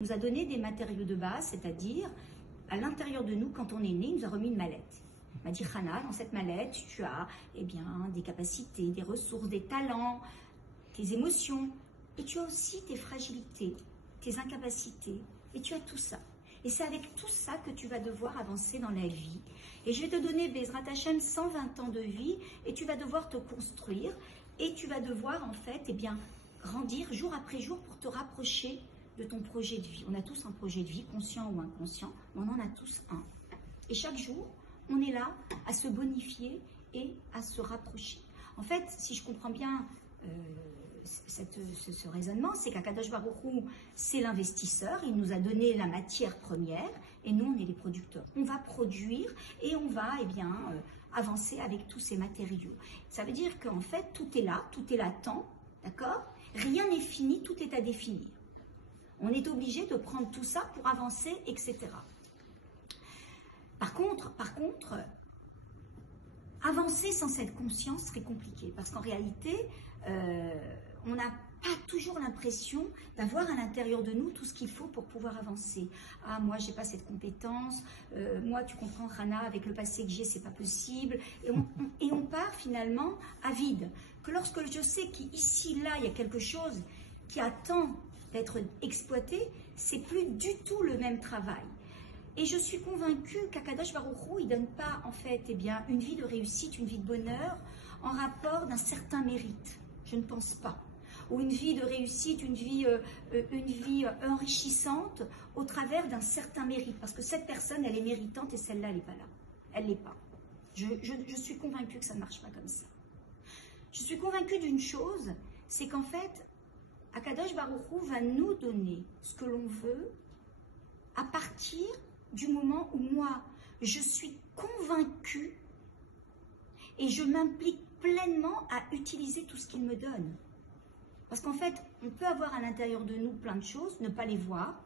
Il nous a donné des matériaux de base, c'est-à-dire à l'intérieur de nous, quand on est né, il nous a remis une mallette. Il m'a dit, Hana, dans cette mallette, tu as des capacités, des ressources, des talents, tes émotions, et tu as aussi tes fragilités, tes incapacités, et tu as tout ça. Et c'est avec tout ça que tu vas devoir avancer dans la vie. Et je vais te donner, Bezrat Hashem, 120 ans de vie, et tu vas devoir te construire, et tu vas devoir, en fait, grandir jour après jour pour te rapprocher de ton projet de vie. On a tous un projet de vie, conscient ou inconscient, mais on en a tous un. Et chaque jour, on est là à se bonifier et à se rapprocher. En fait, si je comprends bien ce raisonnement, c'est qu'Akadosh Baruch Hu, c'est l'investisseur, il nous a donné la matière première, et nous, on est les producteurs. On va produire et on va avancer avec tous ces matériaux. Ça veut dire qu'en fait, tout est latent, d'accord? Rien n'est fini, tout est à définir. On est obligé de prendre tout ça pour avancer, etc. Par contre, avancer sans cette conscience serait compliqué, parce qu'en réalité, on n'a pas toujours l'impression d'avoir à l'intérieur de nous tout ce qu'il faut pour pouvoir avancer. Ah, moi, j'ai pas cette compétence, moi, tu comprends, Hana, avec le passé que j'ai, c'est pas possible. Et on part finalement à vide. Que lorsque je sais qu'ici, là, il y a quelque chose qui attend d'être exploité, c'est plus du tout le même travail. Et je suis convaincue qu'Akadosh Baruch Hu, il ne donne pas en fait une vie de réussite, une vie de bonheur en rapport d'un certain mérite. Je ne pense pas. Ou une vie de réussite, une vie enrichissante au travers d'un certain mérite. Parce que cette personne, elle est méritante et celle-là, elle n'est pas là. Elle ne l'est pas. Je suis convaincue que ça ne marche pas comme ça. Je suis convaincue d'une chose, c'est qu'en fait, Akadosh Baruch Hu va nous donner ce que l'on veut à partir du moment où moi, je suis convaincue et je m'implique pleinement à utiliser tout ce qu'il me donne. Parce qu'en fait, on peut avoir à l'intérieur de nous plein de choses, ne pas les voir,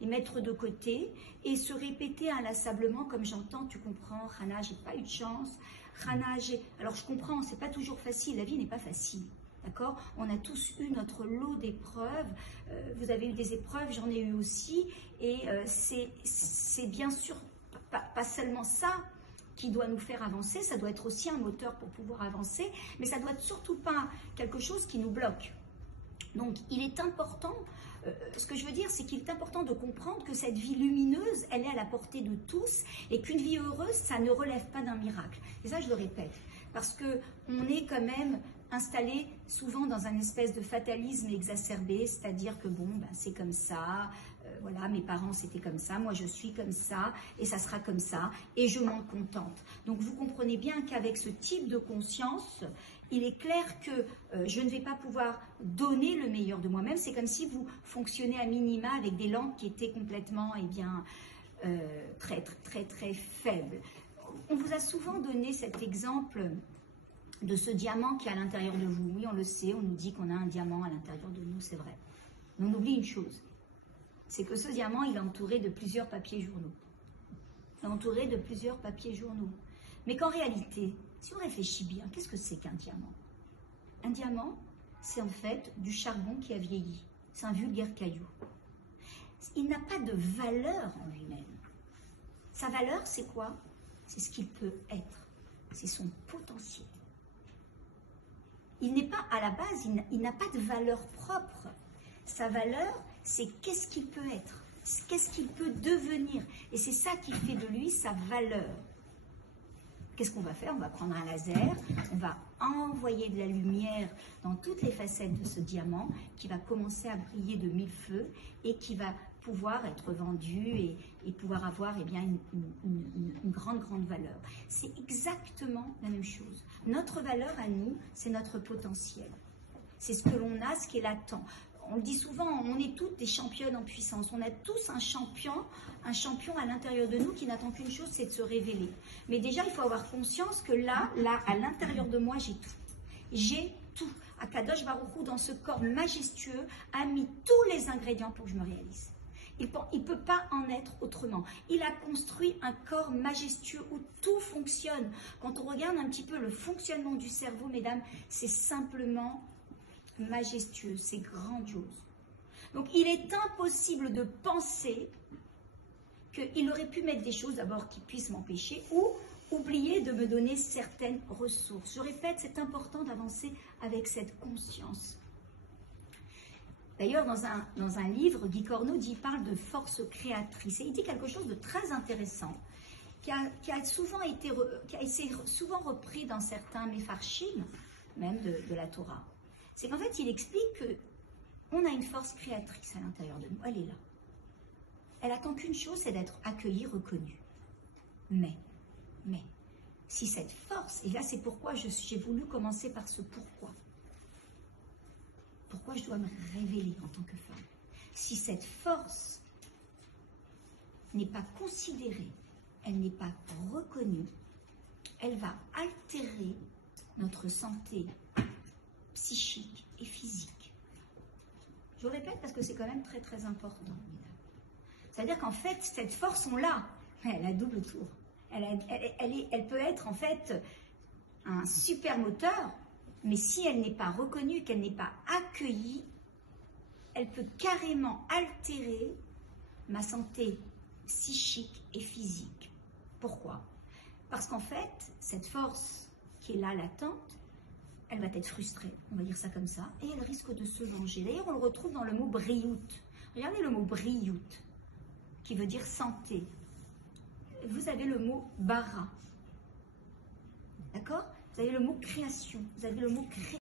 les mettre de côté et se répéter inlassablement comme j'entends, tu comprends, Hana, j'ai pas eu de chance, Hana, Alors je comprends, c'est pas toujours facile, la vie n'est pas facile. D'accord? On a tous eu notre lot d'épreuves, vous avez eu des épreuves, j'en ai eu aussi, et c'est bien sûr pas seulement ça qui doit nous faire avancer, ça doit être aussi un moteur pour pouvoir avancer, mais ça doit être surtout pas quelque chose qui nous bloque. Donc il est important, ce que je veux dire, c'est qu'il est important de comprendre que cette vie lumineuse, elle est à la portée de tous, et qu'une vie heureuse, ça ne relève pas d'un miracle. Et ça, je le répète, parce qu'on est quand même installé souvent dans un espèce de fatalisme exacerbé, c'est-à-dire que bon, c'est comme ça, voilà, mes parents c'était comme ça, moi je suis comme ça, et ça sera comme ça, et je m'en contente. Donc vous comprenez bien qu'avec ce type de conscience, il est clair que je ne vais pas pouvoir donner le meilleur de moi-même. C'est comme si vous fonctionnez à minima avec des lampes qui étaient complètement, très, très, très faibles. On vous a souvent donné cet exemple de ce diamant qui est à l'intérieur de vous. Oui, on le sait, on nous dit qu'on a un diamant à l'intérieur de nous, c'est vrai. Mais on oublie une chose, c'est que ce diamant, il est entouré de plusieurs papiers journaux. Il est entouré de plusieurs papiers journaux. Mais qu'en réalité, si on réfléchit bien, qu'est-ce que c'est qu'un diamant? Un diamant, c'est en fait du charbon qui a vieilli. C'est un vulgaire caillou. Il n'a pas de valeur en lui-même. Sa valeur, c'est quoi? C'est ce qu'il peut être. C'est son potentiel. Il n'est pas, à la base, il n'a pas de valeur propre. Sa valeur, c'est qu'est-ce qu'il peut être, qu'est-ce qu'il peut devenir. Et c'est ça qui fait de lui sa valeur. Qu'est-ce qu'on va faire? On va prendre un laser, on va envoyer de la lumière dans toutes les facettes de ce diamant qui va commencer à briller de mille feux et qui va pouvoir être vendu et pouvoir avoir une grande valeur. C'est exactement la même chose. Notre valeur à nous, c'est notre potentiel. C'est ce que l'on a, ce qui est latent. On le dit souvent, on est toutes des championnes en puissance. On a tous un champion à l'intérieur de nous qui n'attend qu'une chose, c'est de se révéler. Mais déjà, il faut avoir conscience que là, à l'intérieur de moi, j'ai tout. J'ai tout. Akadosh Baruch Hu, dans ce corps majestueux, a mis tous les ingrédients pour que je me réalise. Il ne peut pas en être autrement. Il a construit un corps majestueux où tout fonctionne. Quand on regarde un petit peu le fonctionnement du cerveau, mesdames, c'est simplement majestueux, c'est grandiose. Donc, il est impossible de penser qu'il aurait pu mettre des choses d'abord qui puissent m'empêcher ou oublier de me donner certaines ressources. Je répète, c'est important d'avancer avec cette conscience. D'ailleurs, dans un livre, Guy Corneau parle de force créatrice. Et il dit quelque chose de très intéressant, qui a été souvent repris dans certains méfarchim, même de la Torah. C'est qu'en fait, il explique qu'on a une force créatrice à l'intérieur de nous. Elle est là. Elle attend qu'une chose, c'est d'être accueillie, reconnue. Mais, si cette force, et là c'est pourquoi j'ai voulu commencer par ce pourquoi. Pourquoi je dois me révéler en tant que femme? Si cette force n'est pas considérée, elle n'est pas reconnue, elle va altérer notre santé psychique et physique. Je répète parce que c'est quand même très très important. C'est-à-dire qu'en fait, cette force, on l'a. Elle a double tour. Elle peut être en fait un super moteur, mais si elle n'est pas reconnue, qu'elle n'est pas accueillie, elle peut carrément altérer ma santé psychique et physique. Pourquoi? Parce qu'en fait, cette force qui est là, latente, elle va être frustrée, on va dire ça comme ça, et elle risque de se venger. D'ailleurs, on le retrouve dans le mot briout. Regardez le mot briout, qui veut dire santé. Vous avez le mot bara. D'accord? Vous avez le mot création. Vous avez le mot